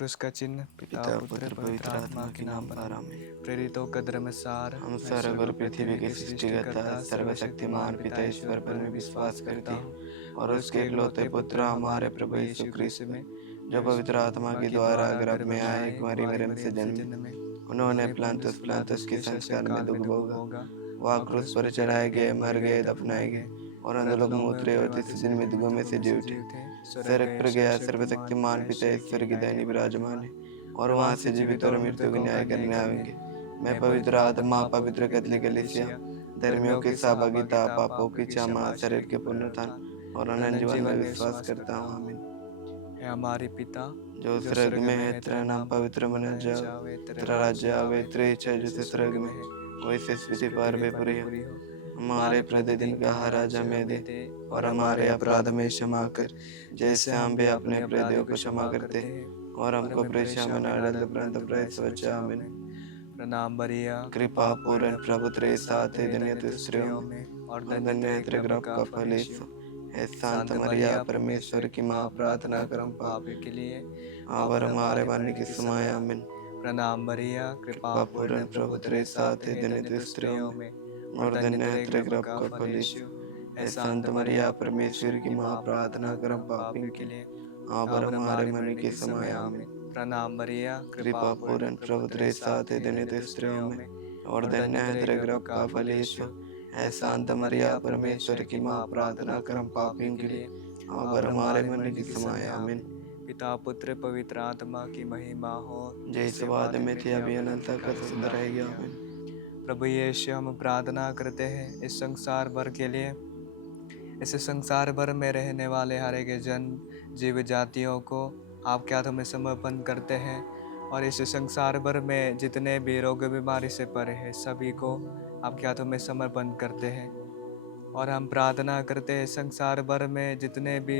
क्रूस का चिन्ह पिता पुत्र पवित्र आत्मा के नाम पर आमीन। प्रेरितों का धर्मसार, हम स्वर्ग और पृथ्वी के सृष्टिकर्ता सर्वशक्तिमान पिता ईश्वर पर मैं विश्वास करती हूँ और उसके इकलौते पुत्र हमारे प्रभु यीशु क्रिस्त में, जो पवित्र आत्मा के द्वारा गर्भ में आए, कुंवारी मरियम से जन्मे, उन्होंने प्लांतुस के संस्कार में दुख भोगा, वह क्रूस पर चढ़ाए गए, मर गए, दफनाए गए और अधोलोक में उतरे और तीसरे दिन मृतकों में से जी उठे, स्वर्ग पर गया, सर्वशक्तिमान पिता ईश्वर की दाहिने विराजमान है और वहां से जीवित और मृत्यु का न्याय करने आएंगे। मैं पवित्र आत्मा, पवित्र कैथोलिक कलीसिया, धर्मियों की सहभागिता, पापों की क्षमा, शरीर के पुनरुत्थान और अनंत जीवन में विश्वास करता हूँ। आमीन। हे हमारे पिता जो स्वर्ग में है, तेरा नाम पवित्र मना जाओ, तेरा राज्य आवे, तेरी इच्छा जैसे स्वर्ग में है वैसे पृथ्वी पर भी पूरी हो। हमारे प्रतिदिन का आहार आज हमें दे और हमारे अपराध में क्षमा कर, जैसे हम भी अपने अपराधियों को क्षमा करते हैं, और हमको परीक्षा में न डाल परंतु प्रयास से बचा। आमीन। प्रणाम मरिया, कृपा पूर्ण प्रभु तेरे साथ है, धन्य तू स्त्रियों में और धन्य है तेरे गर्भ का फल यीशु। हे शांत मरिया, परमेश्वर की माँ, प्रार्थना कर हम पापी के लिए और हमारे मरने की समय। आमीन। प्रणाम मरिया, कृपा पूर्ण प्रभु तेरे साथ है, धन्य तू स्त्रियों में और धन्य है तेरे गर्भ का फल यीशु। हे शांत मरिया, परमेश्वर की माँ, प्रार्थना कर हम पापी के लिए और हमारे मरने के समय। आमीन। प्रणाम मरिया, कृपा पूर्ण प्रभु तेरे साथ है, धन्य तू स्त्रियों में और धन्य है तेरे गर्भ का फल यीशु। हे शांत मरिया, परमेश्वर की माँ, प्रार्थना कर हम पापियों के लिए और हमारे मरने के समय। आमीन। पिता पुत्र पवित्र आत्मा की महिमा हो, जैसे वादे में थी अभी अनंत तक सदा रहेगी। आमीन। प्रभु यीशु, हम प्रार्थना करते हैं इस संसार भर के लिए, इस संसार भर में रहने वाले हर एक जन जीव जातियों को आपके हाथों में समर्पण करते हैं, और इस संसार भर में जितने भी रोग बीमारी से परे हैं सभी को आपके हाथों में समर्पण करते हैं। और हम प्रार्थना करते हैं संसार भर में जितने भी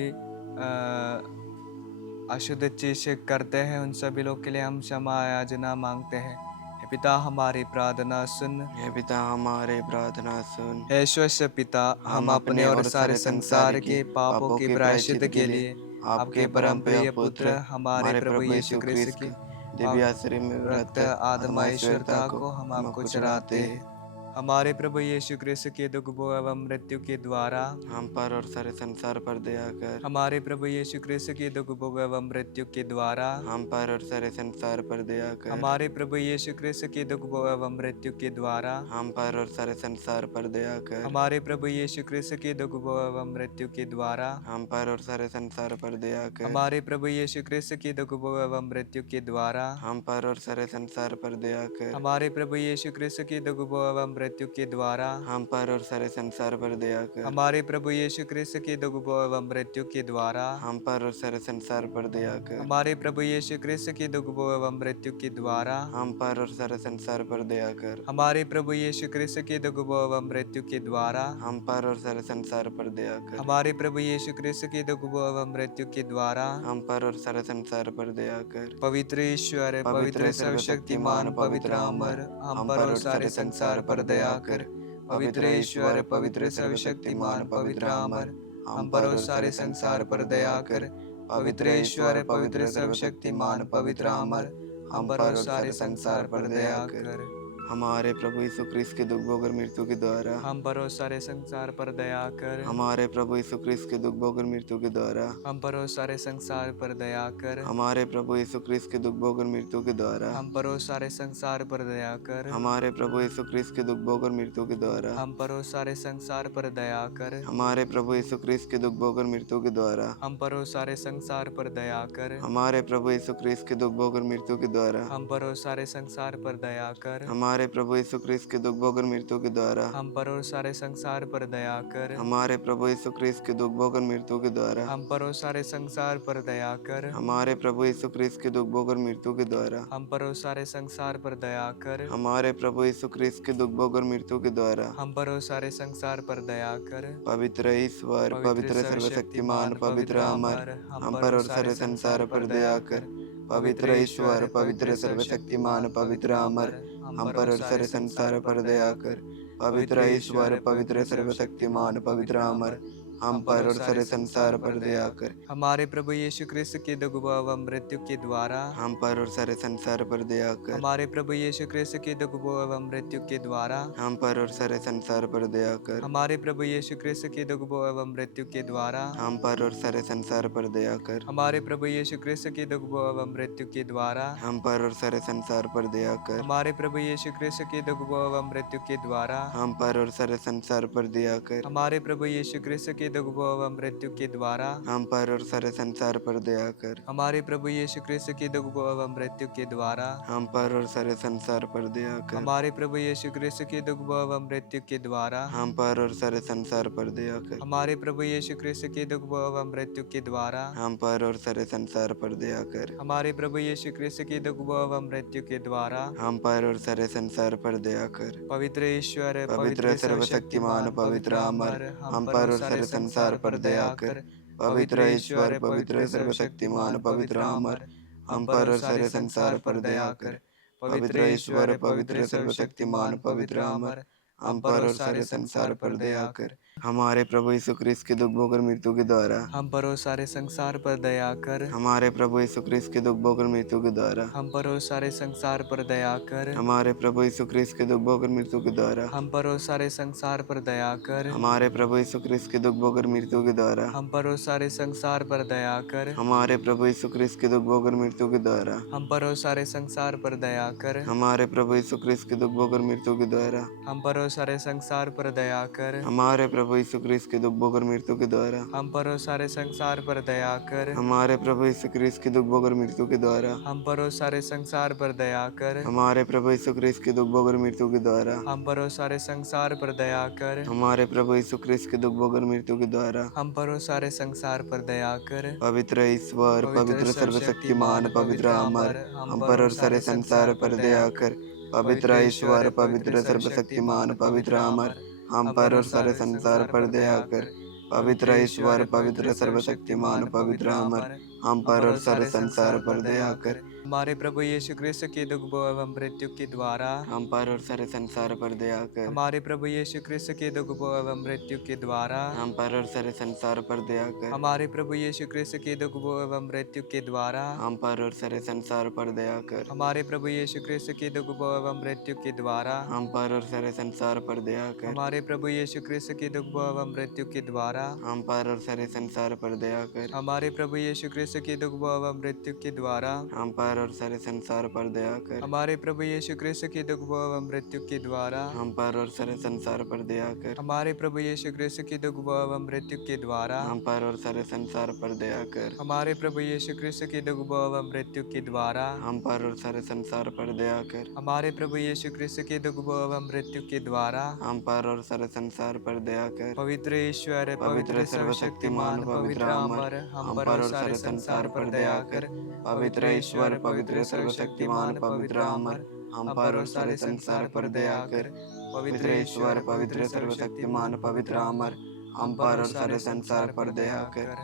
अशुद्ध चीज करते हैं उन सभी लोग के लिए हम क्षमा याचना मांगते हैं। हे पिता हमारी प्रार्थना सुन, हे पिता हमारे प्रार्थना सुन। हे स्वस्थ पिता, हम अपने और सारे संसार के पापों के प्रायश्चित के लिए आपके परम प्रिय पुत्र हमारे प्रभु यीशु क्रिस्त की दिव्य शरीर में रक्त आत्मा ईश्वरता को हम आपको चढ़ाते हैं। हमारे प्रभु यीशु क्रिस्त के दुख भोग एवं मृत्यु के द्वारा हम पर और सारे संसार पर दया कर। हमारे प्रभु यीशु क्रिस्त के दुख भोग एवं मृत्यु के द्वारा हम पर और सारे संसार पर दया कर। हमारे प्रभु यीशु क्रिस्त के दुख भोग एवं मृत्यु के द्वारा हम पर और सारे संसार पर दया कर। हमारे प्रभु यीशु क्रिस्त के दुख भोग एवं मृत्यु के द्वारा हम पर और सारे संसार पर दया कर। हमारे प्रभु यीशु क्रिस्त के दुख भोग एवं मृत्यु के द्वारा हम पर और सारे संसार पर दया कर। हमारे प्रभु यीशु क्रिस्त के दुख भोग एवं मृत्यु के द्वारा हम पर और सारे संसार पर दया कर। हमारे प्रभु यीशु क्रिस्त के दुख भोग एवं मृत्यु के द्वारा हम पर और सारे संसार पर दया कर। हमारे प्रभु यीशु क्रिस्त के दुख भोग एवं मृत्यु के द्वारा हम पर और सारे संसार पर दया कर। हमारे प्रभु यीशु क्रिस्त के दुख भोग एवं मृत्यु के द्वारा हम पर और सारे संसार पर दया कर। हमारे प्रभु यीशु क्रिस्त के दुख भोग एवं मृत्यु के द्वारा हम पर और सारे संसार पर दया कर। पवित्र ईश्वर, पवित्र सर्वशक्तिमान, पवित्र अमर, हम पर और सारे संसार पर दया कर। पवित्र ईश्वर, पवित्र सर्वशक्तिमान, पवित्र अमर, हम पर और सारे संसार पर दया कर। पवित्र ईश्वर, पवित्र सर्वशक्तिमान, पवित्र अमर, हम पर और सारे संसार पर दया कर। हमारे प्रभु यीशु क्रिस्त के दुख भोग और मृत्यु के द्वारा हम पर और सारे संसार पर दया कर। हमारे प्रभु यीशु क्रिस्त के दुख भोग और मृत्यु के द्वारा हम पर और सारे संसार पर दया कर। हमारे प्रभु यीशु क्रिस्त के दुख भोग और मृत्यु के द्वारा हम पर और सारे संसार पर दया कर। हमारे प्रभु यीशु क्रिस्त के दुख भोग और मृत्यु के द्वारा हम पर और सारे संसार पर दया कर। हमारे प्रभु यीशु क्रिस्त के दुख भोग और मृत्यु के द्वारा हम पर और सारे संसार पर दया कर। हमारे प्रभु यीशु क्रिस्त के दुख भोग और मृत्यु के द्वारा हम पर और सारे संसार पर दया कर। हमारे प्रभु यीशु क्रिस्त के दुख भोग और मृत्यु के द्वारा हम पर और सारे संसार पर दया कर। हमारे प्रभु यीशु क्रिस्त के दुख भोग और मृत्यु के द्वारा हम पर और सारे संसार पर दया कर। हमारे प्रभु यीशु क्रिस्त के दुख भोग और मृत्यु के द्वारा हम पर और सारे संसार पर दया कर। हमारे प्रभु यीशु क्रिस्त के दुख भोग और मृत्यु के द्वारा हम पर और सारे संसार पर दया कर। पवित्र ईश्वर, पवित्र सर्वशक्तिमान, पवित्र अमर, हम पर और सारे संसार पर दया कर। पवित्र ईश्वर, पवित्र सर्वशक्तिमान, पवित्र अमर, हम पर और सारे संसार पर दया कर। पवित्र ईश्वर, पवित्र सर्वशक्तिमान, पवित्र अमर, हम पर और सारे संसार पर दया कर। हमारे प्रभु यीशु क्रिस्त की दुख व मृत्यु के द्वारा हम पर और सारे संसार पर दया कर। हमारे प्रभु यीशु क्रिस्त की दुख व मृत्यु के द्वारा हम पर और सारे संसार पर दया कर। हमारे प्रभु यीशु क्रिस्त की दुख व मृत्यु के द्वारा हम पर और सारे संसार पर दया कर। हमारे प्रभु यीशु क्रिस्त की दुख व मृत्यु के द्वारा हम पर और सारे संसार पर दया कर। हमारे प्रभु यीशु क्रिस्त की दुख व मृत्यु के द्वारा हम पर और सारे संसार पर दया कर। हमारे प्रभु यीशु क्रिस्त की दुख व मृत्यु के द्वारा हम पर और सारे संसार पर दया कर। हमारे प्रभु यीशु क्रिस्त की दुख व मृत्यु के द्वारा हम पर और सारे संसार पर दया कर। हमारे प्रभु यीशु क्रिस्त की दुख व मृत्यु के द्वारा हम पर और सारे संसार पर दया कर। हमारे प्रभु यीशु क्रिस्त की दुख व मृत्यु के द्वारा हम पर और सारे संसार पर दया कर। हमारे प्रभु यीशु क्रिस्त की दुख व मृत्यु के द्वारा हम पर और सारे संसार पर दया कर। पवित्र ईश्वर पवित्र सर्वशक्तिमान पवित्र अमर, हम पर और सारे संसार पर दया कर। पवित्र ईश्वर पवित्र सर्वशक्तिमान पवित्र अमर, हम पर और सारे संसार पर दया कर। पवित्र ईश्वर पवित्र सर्वशक्तिमान पवित्र अमर, हम पर और सारे संसार पर दया कर। हमारे प्रभु यीशु क्रिस्त के दुख भोग और मृत्यु के द्वारा हम पर और सारे संसार पर दया कर हमारे प्रभु यीशु क्रिस्त के दुख भोग और मृत्यु के द्वारा हम पर और सारे संसार पर दया कर हमारे प्रभु यीशु क्रिस्त के दुख भोग और मृत्यु के द्वारा हम पर और सारे संसार पर दया कर हमारे प्रभु यीशु क्रिस्त के दुख भोग और मृत्यु के द्वारा हम पर और सारे संसार पर दया कर हमारे प्रभु यीशु क्रिस्त के दुख भोग और मृत्यु के द्वारा हम पर और सारे संसार पर दया कर हमारे प्रभु यीशु क्रिस्त के दुख भोग और मृत्यु के द्वारा हम पर और सारे संसार पर दया कर हमारे प्रभु यीशु क्रिस्त के दुख भोग और मृत्यु के द्वारा हम पर और सारे संसार पर दया कर हमारे प्रभु यीशु क्रिस्त के दुख भोग और मृत्यु के द्वारा हम पर और सारे संसार पर दया कर हमारे प्रभु यीशु क्रिस्त के दुख भोग और मृत्यु के द्वारा हम पर और सारे संसार पर दया कर हमारे प्रभु यीशु क्रिस्त के दुख भोग और मृत्यु के द्वारा हम पर और सारे संसार पर दया कर पवित्र ईश्वर पवित्र सर्वशक्तिमान पवित्र अमर, हम पर और सारे संसार पर दया कर। पवित्र ईश्वर पवित्र सर्वशक्तिमान पवित्र अमर, हम पर और सारे संसार पर दया कर। पवित्र ईश्वर पवित्र सर्वशक्तिमान पवित्र अमर, हम पर और सारे संसार पर दया कर। हमारे प्रभु यीशु क्रिस्त के दुख व मृत्यु के द्वारा हम पर और सारे संसार पर दया कर। हमारे प्रभु यीशु क्रिस्त के दुख व मृत्यु के द्वारा हम पर और सारे संसार पर दया कर। हमारे प्रभु यीशु क्रिस्त के दुख व मृत्यु के द्वारा हम पर और सारे संसार पर दया कर। हमारे प्रभु यीशु क्रिस्त के दुख व मृत्यु के द्वारा हम पर और सारे संसार पर दया कर। हमारे प्रभु यीशु क्रिस्त के दुख व मृत्यु के द्वारा हम पर और सारे संसार पर दया कर। हमारे प्रभु यीशु क्रिस्त के दुख व मृत्यु के द्वारा हम पर और सारे संसार पर दया कर। हमारे प्रभु यीशु क्रिस्त के दुख व मृत्यु के द्वारा हम पर और सारे संसार पर दया कर। हमारे प्रभु यीशु क्रिस्त के दुख व मृत्यु के द्वारा हम पर और सारे संसार पर दया कर। हमारे प्रभु यीशु क्रिस्त के दुख व मृत्यु के द्वारा हम पर और सारे संसार पर दया कर। हमारे प्रभु यीशु क्रिस्त के दुख व मृत्यु के द्वारा हम पर और सारे संसार पर दया कर। पवित्र ईश्वर पवित्र सर्वशक्तिमान पवित्र अमर, हम पर और सारे संसार पर दया कर। पवित्र ईश्वर पवित्र सर्वशक्तिमान पवित्र अमर, हम पर और सारे संसार पर दया कर। पवित्र ईश्वर पवित्र सर्वशक्तिमान पवित्र अमर, हम पर और सारे संसार पर दया कर।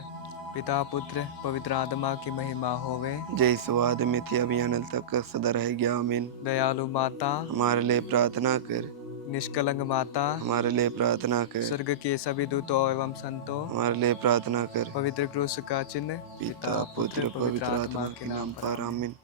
पिता पुत्र पवित्र आत्मा की महिमा होवे। जय स्वाद में थी अभी अनंत तक सदा रहेगी आमीन। दयालु माता हमारे लिए प्रार्थना कर। निष्कलंक माता हमारे लिए प्रार्थना कर। स्वर्ग के सभी दूतों एवं संतों हमारे लिए प्रार्थना कर। पवित्र क्रूस का चिन्ह पिता पुत्र पवित्र आत्मा के नाम पर आमीन।